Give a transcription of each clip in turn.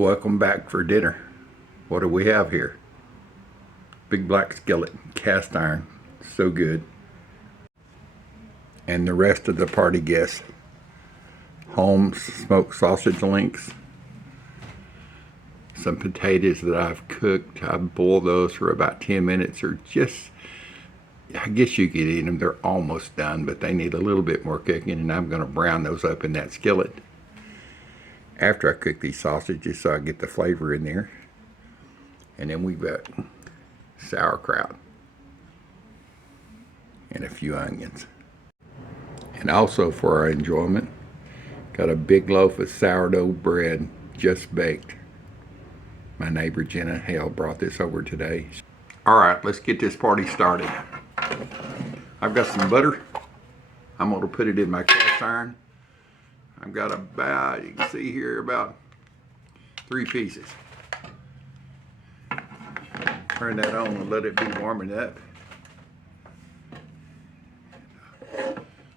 Welcome back for dinner. What do we have here? Big black skillet, cast iron, so good. And the rest of the party guests. Holmes smoked sausage links. Some potatoes that I've cooked. I've boiled those for about 10 minutes or just, I guess you could eat them. They're almost done, but they need a little bit more cooking, and I'm going to brown those up in that skillet after I cook these sausages so I get the flavor in there. And then we've got sauerkraut and a few onions. And also for our enjoyment, got a big loaf of sourdough bread just baked. My neighbor Jenna Hale brought this over today. All right, let's get this party started. I've got some butter. I'm going to put it in my cast iron. I've got about, you can see here, about 3 pieces. Turn that on and let it be warming up.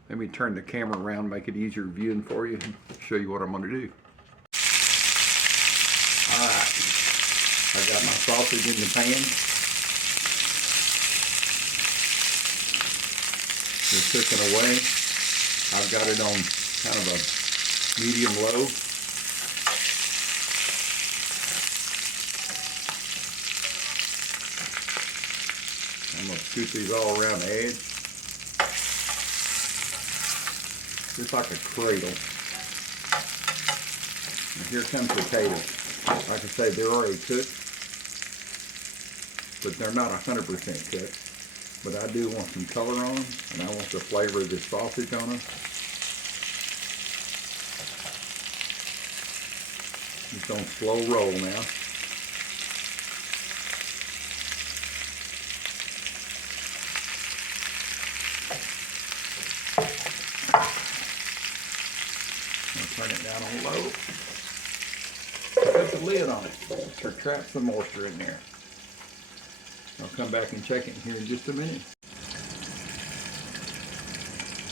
Let me turn the camera around, make it easier viewing for you, and show you what I'm going to do. All right, I got my sausage in the pan. It's cooking away. I've got it on kind of a medium low. I'm going to scoop these all around the edge. Just like a cradle. And here comes the potatoes. Like I say, they're already cooked, but they're not 100% cooked. But I do want some color on them, and I want the flavor of this sausage on them. It's on slow roll now. I'll turn it down on low. Put the lid on it to trap some moisture in there. I'll come back and check it here in just a minute.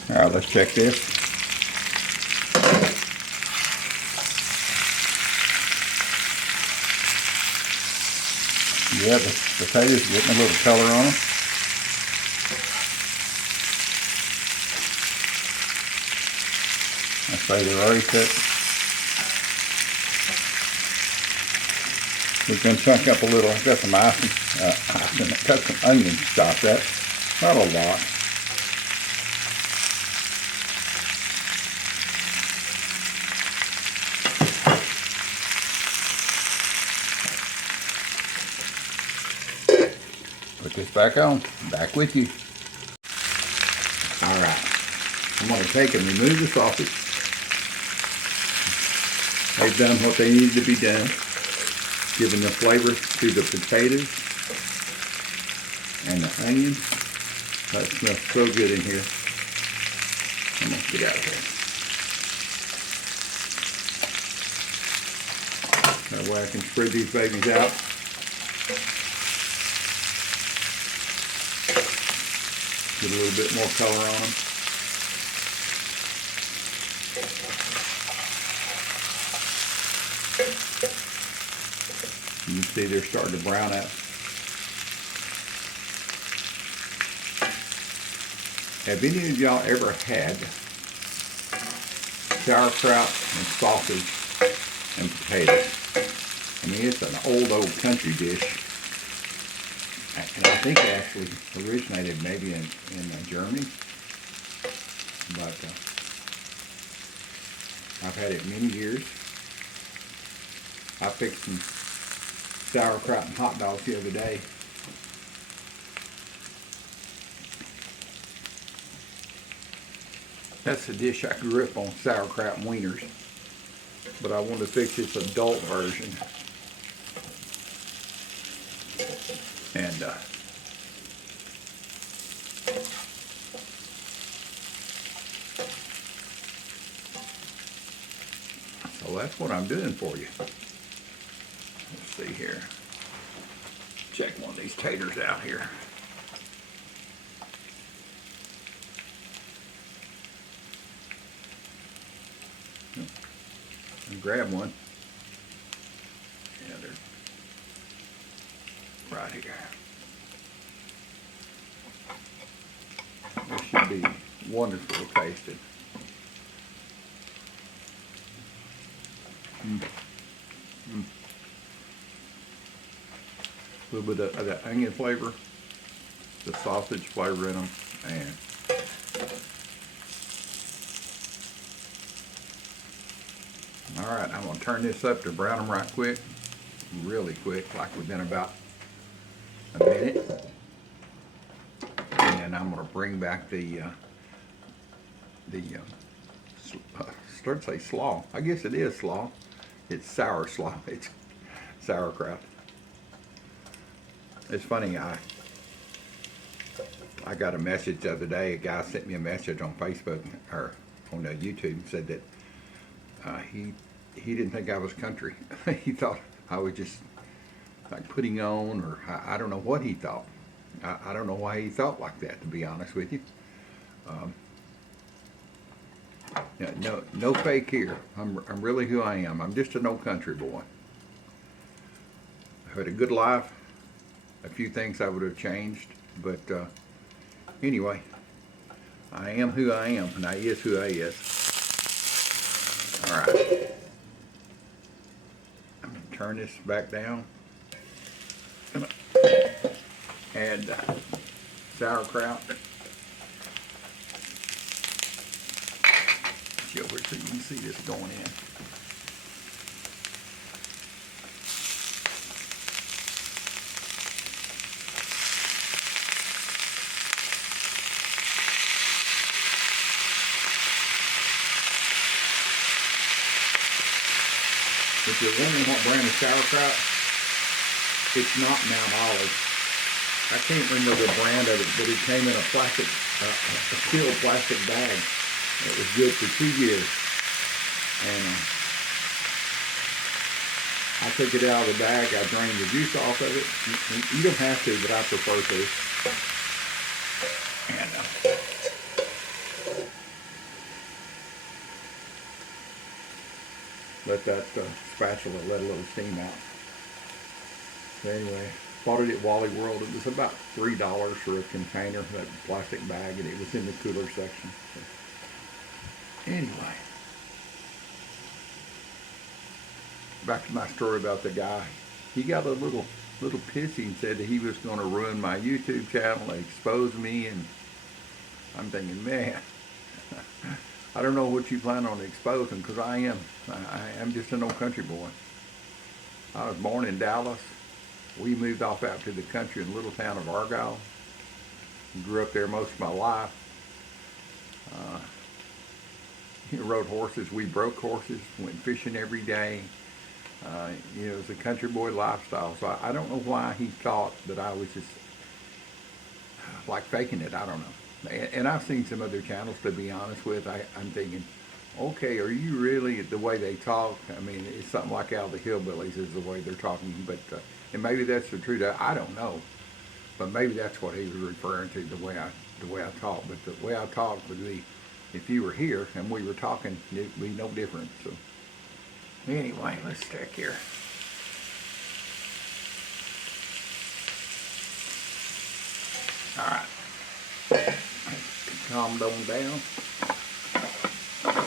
All right, let's check this. Yeah, the potatoes are getting a little color on them. I say they're already cooked. We're going to chunk up a little. I've got some I've got some onions chopped up. Not a lot. Put this back on. Back with you. All right. I'm going to take and remove the sausage. They've done what they needed to be done. Giving the flavor to the potatoes and the onions. That smells so good in here. I'm going to get out of here. That way I can spread these babies out. Get a little bit more color on them. You can see they're starting to brown out. Have any of y'all ever had sauerkraut and sausage and potatoes? I mean, it's an old country dish. And I think it actually originated maybe in Germany. But I've had it many years. I picked some sauerkraut and hot dogs the other day. That's the dish I grew up on, sauerkraut and wieners. But I want to fix this adult version. And so that's what I'm doing for you. Let's see here. Check one of these taters out here. And grab one. Yeah, they're right here. This should be wonderful tasting. A little bit of that onion flavor, the sausage flavor in them, and all right, I'm gonna turn this up to brown them right quick, really quick, like within about a minute, and I'm gonna bring back the start to say slaw. I guess it is slaw. It's sour slaw. It's sauerkraut. It's funny. I got a message the other day. A guy sent me a message on Facebook or on YouTube and said that he didn't think I was country. He thought I was just like putting on, or I don't know what he thought. I don't know why he thought like that, to be honest with you. No fake here. I'm really who I am. I'm just an old country boy. I've had a good life. A few things I would have changed, but anyway, I am who I am, and I is who I is. All right. I'm gonna turn this back down. Add sauerkraut. Over so you can see this going in. If you're wondering what brand of sauerkraut, it's not Mount Olive. I can't remember the brand of it, but it came in a plastic, a steel plastic bag. It was good for 2 years, and I took it out of the bag. I drained the juice off of it. You don't have to, but I prefer to. And let that spatula let a little steam out. So anyway, bought it at Wally World. It was about $3 for a container, that plastic bag, and it was in the cooler section. So. Anyway, back to my story about the guy. He got a little pissy and said that he was going to ruin my YouTube channel, expose me, and I'm thinking, man, I don't know what you plan on exposing, because I am just an old country boy. I was born in Dallas. We moved off out to the country in the little town of Argyle. Grew up there most of my life. Rode horses. We broke horses. Went fishing every day. It was a country boy lifestyle. So I don't know why he thought that I was just like faking it. I don't know. And I've seen some other channels, to be honest with. I'm thinking, okay, are you really the way they talk? I mean, it's something like Al the Hillbillies is the way they're talking. But and maybe that's the truth. I don't know. But maybe that's what he was referring to, the way I talk. But the way I talk would be, if you were here and we were talking, it'd be no different. So anyway, let's check here. All right. Calm them down.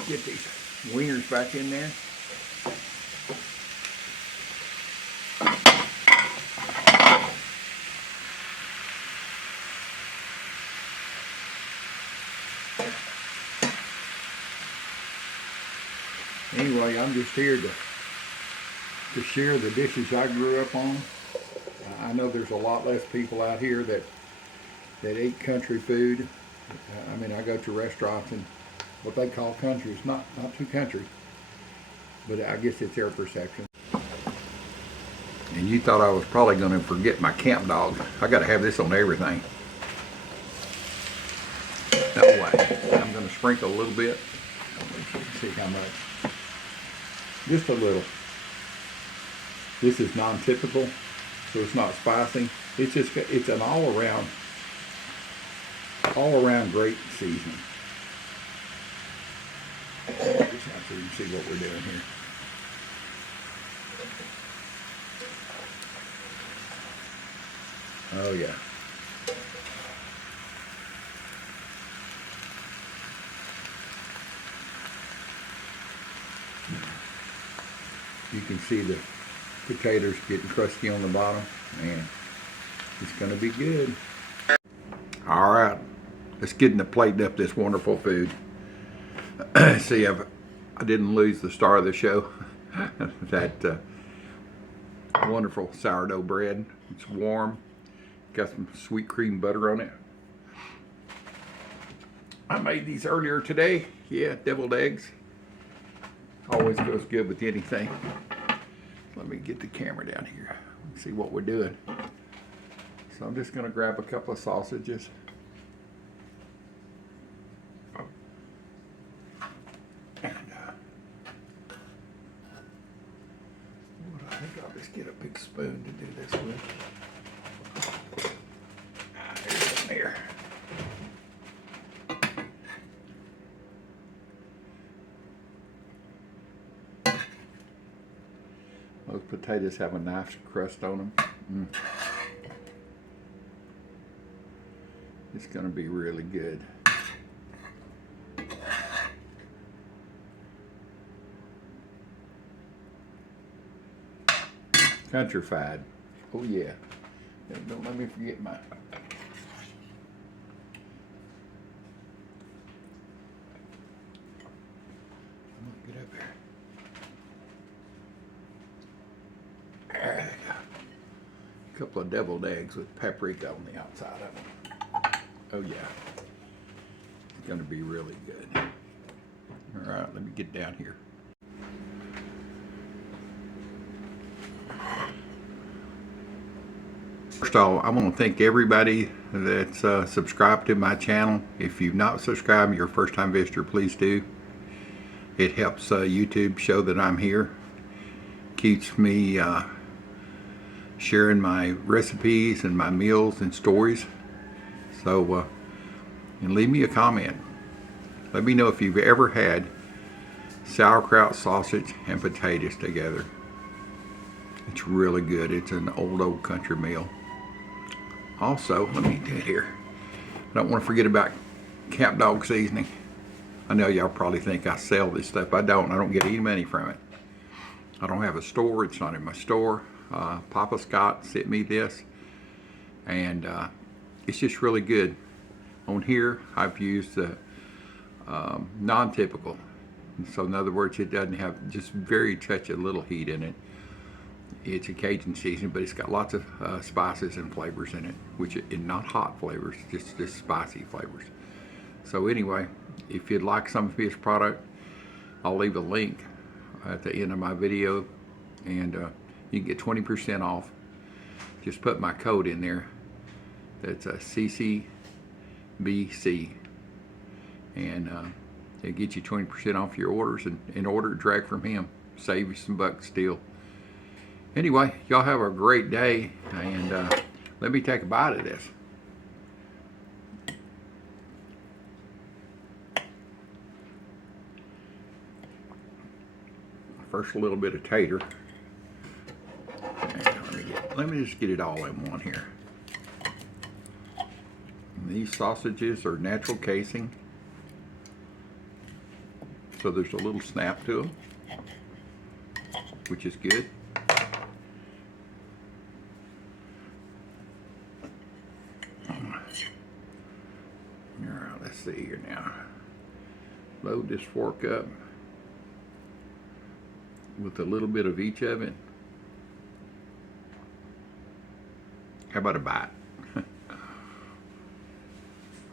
Get these wieners back in there. Anyway, I'm just here to share the dishes I grew up on. I know there's a lot less people out here that eat country food. I mean, I go to restaurants and what they call country is not too country, but I guess it's their perception. And you thought I was probably going to forget my camp dog. I got to have this on everything. No way. I'm going to sprinkle a little bit. See how much. Just a little. This is non-typical, so it's not spicy. It's an all-around great seasoning. Just so you can see what we're doing here. Oh yeah. You can see the potatoes getting crusty on the bottom. Man, it's gonna be good. All right, let's get into plating up this wonderful food. See, I didn't lose the star of the show. That wonderful sourdough bread. It's warm. Got some sweet cream butter on it. I made these earlier today. Yeah, deviled eggs. Always goes good with anything. Let me get the camera down here and see what we're doing. So I'm just going to grab a couple of sausages. And I think I'll just get a big spoon to do this with. There's some there. Those potatoes have a nice crust on them. It's going to be really good. Countrified. Oh yeah. Don't let me forget my. Get up here. There we go. A couple of deviled eggs with paprika on the outside of them. Oh yeah. It's going to be really good. All right, let me get down here. First of all, I want to thank everybody that's subscribed to my channel. If you've not subscribed, you're a first-time visitor, please do. It helps YouTube show that I'm here. Keeps me sharing my recipes and my meals and stories. So, and leave me a comment. Let me know if you've ever had sauerkraut, sausage, and potatoes together. It's really good. It's an old country meal. Also, let me do it here. I don't want to forget about Camp Dog seasoning. I know y'all probably think I sell this stuff. I don't. I don't get any money from it. I don't have a store. It's not in my store. Papa Scott sent me this, and it's just really good. On here, I've used the non-typical. So in other words, it doesn't have just very touch of little heat in it. It's a Cajun seasoning, but it's got lots of spices and flavors in it, which is not hot flavors, just spicy flavors. So anyway, if you'd like some of his product, I'll leave a link at the end of my video, and you can get 20% off. Just put my code in there. That's a CCBC, and it'll get you 20% off your orders, and order it direct from him. Save you some bucks still. Anyway, y'all have a great day, and let me take a bite of this. First, a little bit of tater. Let me just get it all in one here. And these sausages are natural casing, so there's a little snap to them, which is good. Alright, let's see here now. Load this fork up with a little bit of each of it. How about a bite?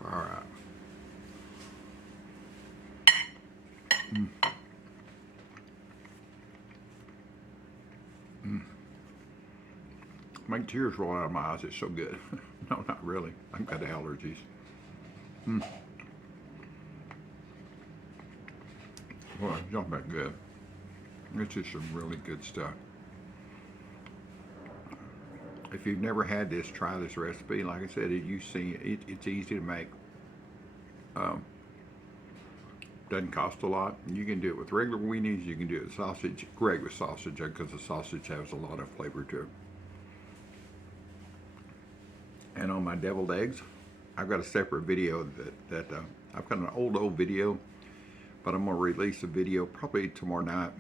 Alright. Make tears roll out of my eyes. It's so good. No, not really. I've got allergies. Well, it's not that good. It's just some really good stuff. If you've never had this, try this recipe. Like I said, it's easy to make. Doesn't cost a lot. You can do it with regular weenies. You can do it with sausage, regular sausage, because the sausage has a lot of flavor to it. on my deviled eggs. I've got a separate video that I've got an old video, but I'm going to release a video probably tomorrow night,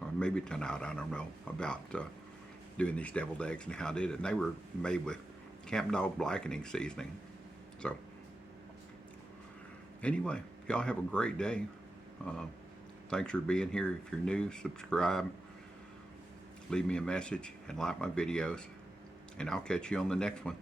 or maybe tonight, I don't know, about doing these deviled eggs and how I did it. And they were made with Camp Dog blackening seasoning. So anyway, y'all have a great day. Thanks for being here. If you're new, subscribe, leave me a message, and like my videos. And I'll catch you on the next one.